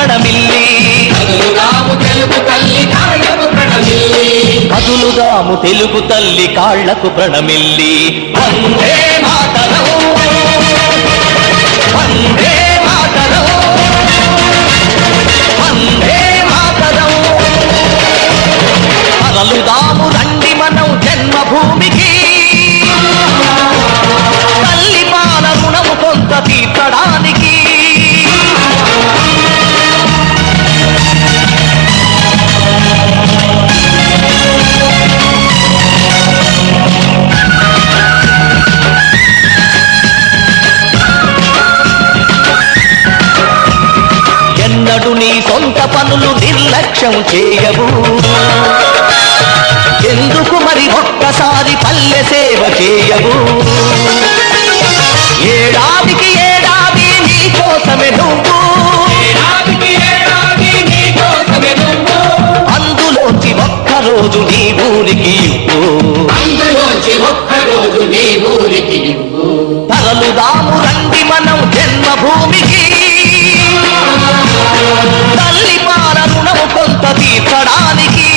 ప్రణమిల్లి కదులుదాము తెలుగు తల్లి కాళ్లకు ప్రణమిల్లి వందే మాతరం వందే మాతరం వందే మాతరం కదలుదాము రండి మనం జన్మభూమికి తల్లి పాల రుణము కొంత తీర్చడానికి ఎన్నడు నీ సొంత పనులు నిర్లక్ష్యం చేయవు ఎందుకు మరి ఒక్కసారి పల్లె సేవ చేయవు ఏడాదికి ఏడాది నీ కోసమే నువ్వు అందులోంచి ఒక్కరోజు నీ ఊరికి తరలుదాము రండి మనం జన్మభూమికి తల్లి పాల రుణము కొంత తీర్చడానికి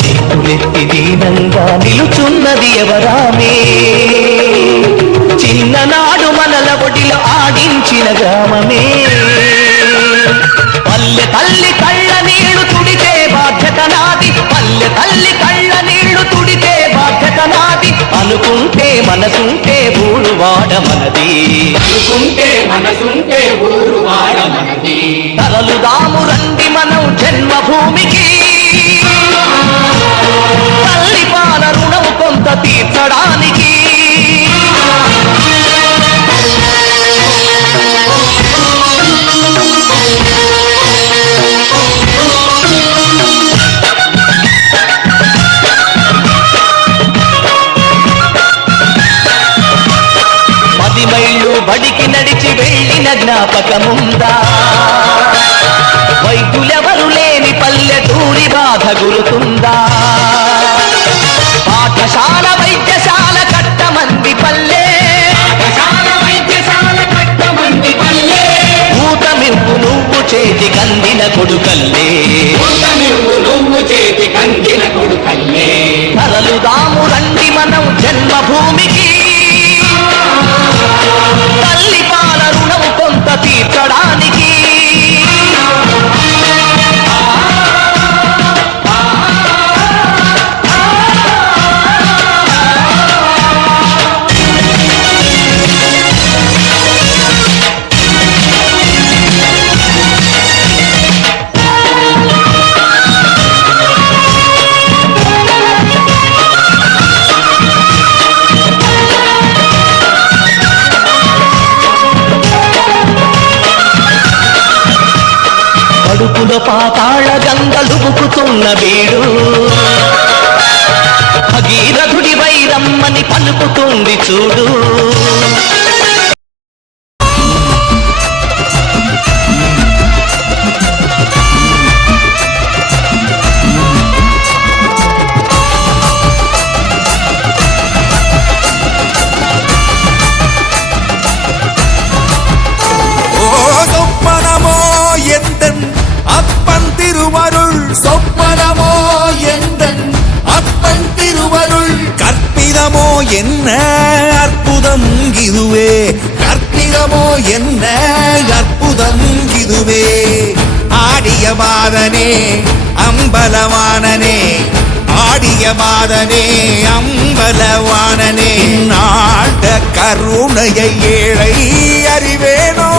చేతులెత్తి దీనంగా నిలుచున్నది ఎవరామే చిన్ననాడు మనల ఒడిలో ఆడించిన గ్రామమే పల్లె తల్లి కళ్ళ నీళ్లు తుడితే బాధ్యత నాది పల్లె తల్లి కళ్ళ నీళ్లు తుడితే బాధ్యత నాది అనుకుంటే మనసుంటే ఊరు వాడ మనది తరలుదాము రండి మనం జన్మభూమికి తల్లి పాల రుణము కొంత తీర్చడానికి మైళ్ళు బడికి నడిచి వెళ్ళిన జ్ఞాపకముందా వైద్యులెవరు లేని పల్లెటూరి బాధ గురుతుందా పాఠశాల వైద్యశాల కట్టమంది పల్లె ఊతమివ్వు నువ్వు చేతి కందిన కొడుకల్లే తరలుదాము రండి మనం జన్మభూమికి తల్లి పాల రుణము కొంత తీర్చడానికి కడుపులో పాతాళ గంగలుబుకుతున్న వీడు భగీరథుడి వైరమ్మని పలుకుతుంది చూడు என்ன அற்புதம் இதுவே கற்பிதமோ என்ன அற்புதம் இதுவே ஆடிய மாதனே அம்பலவானனே ஆடிய மாதனே அம்பலவானனே நாட கருணையை ஏழை அறிவேனோ